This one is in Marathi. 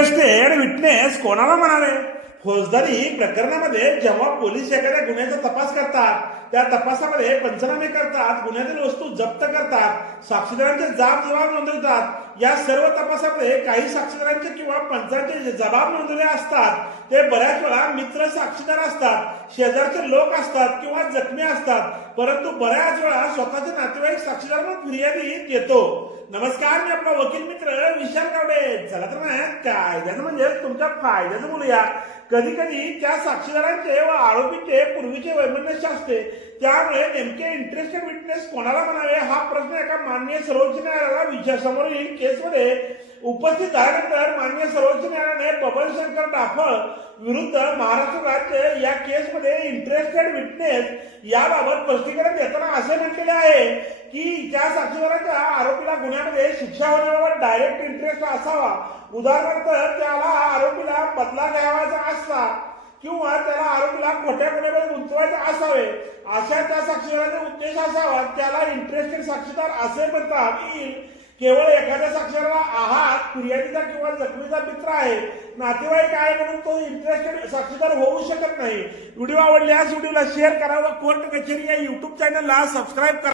इंटरेस्टेड विटनेस कोणाला म्हणाले? फौजदारी प्रकरणामध्ये जेव्हा पोलीस एखाद्या गुन्ह्याचा तपास करतात, त्या तपासामध्ये पंचनामे करतात, गुन्ह्यातील वस्तू जप्त करतात, साक्षीदारांचे जबाब नोंदवतात. या सर्व तपासामध्ये काही साक्षीदारांचे किंवा पंचांचे जबाब नोंदवले असतात. ते बऱ्याच वेळा मित्र साक्षीदार असतात, शेजारचे लोक असतात किंवा जखमी असतात. परंतु बऱ्याच वेळा स्वतःचे नातेवाईक साक्षीदार म्हणून फिर्यादी येतो. नमस्कार, मी आपला वकील मित्र विशाल गावडे. चला तर ना कायद्याचं म्हणजे तुमच्या फायद्याचं बोलूया. कधी कधी त्या साक्षीदारांचे व आरोपीचे पूर्वीचे वैमनस्य असते. त्यामुळे नेमके इंटरेस्टेड विटनेस कोणाला म्हणावे हा प्रश्न एका माननीय सर्वोच्च न्यायालयाला समोरील केसमध्ये उपस्थित झाल्यानंतर माननीय सर्वोच्च न्यायालयाने बबन शंकर डाफळ विरुद्ध महाराष्ट्र राज्य या केसमध्ये इंटरेस्टेड विटनेस याबाबत स्पष्टीकरण देताना असे म्हटलेले आहे की त्या साक्षीदाराच्या आरोपीला गुन्ह्यामध्ये शिक्षा होण्याबाबत डायरेक्ट इंटरेस्ट असावा. उदाहरणार्थ त्याला आरोपीला बदला घ्यावायचा असला किंवा त्याला आरोपीला खोट्या गुन्ह्यामध्ये गुंतवायचे असावे, अशा त्या साक्षीदाराचा उद्देश असावा. त्याला इंटरेस्टेड साक्षीदार असे म्हणतात येईल. केवळ एखाद्या साक्षीदाराला आहात फिर्यादीचा किंवा जखमीचा मित्र आहे, नातेवाईक आहे म्हणून तो इंटरेस्टेड साक्षीदार होऊ शकत नाही. व्हिडिओ आवडल्यास व्हिडिओला शेअर करा व कोर्ट कचेरी या युट्यूब चॅनलला सबस्क्राईब करा.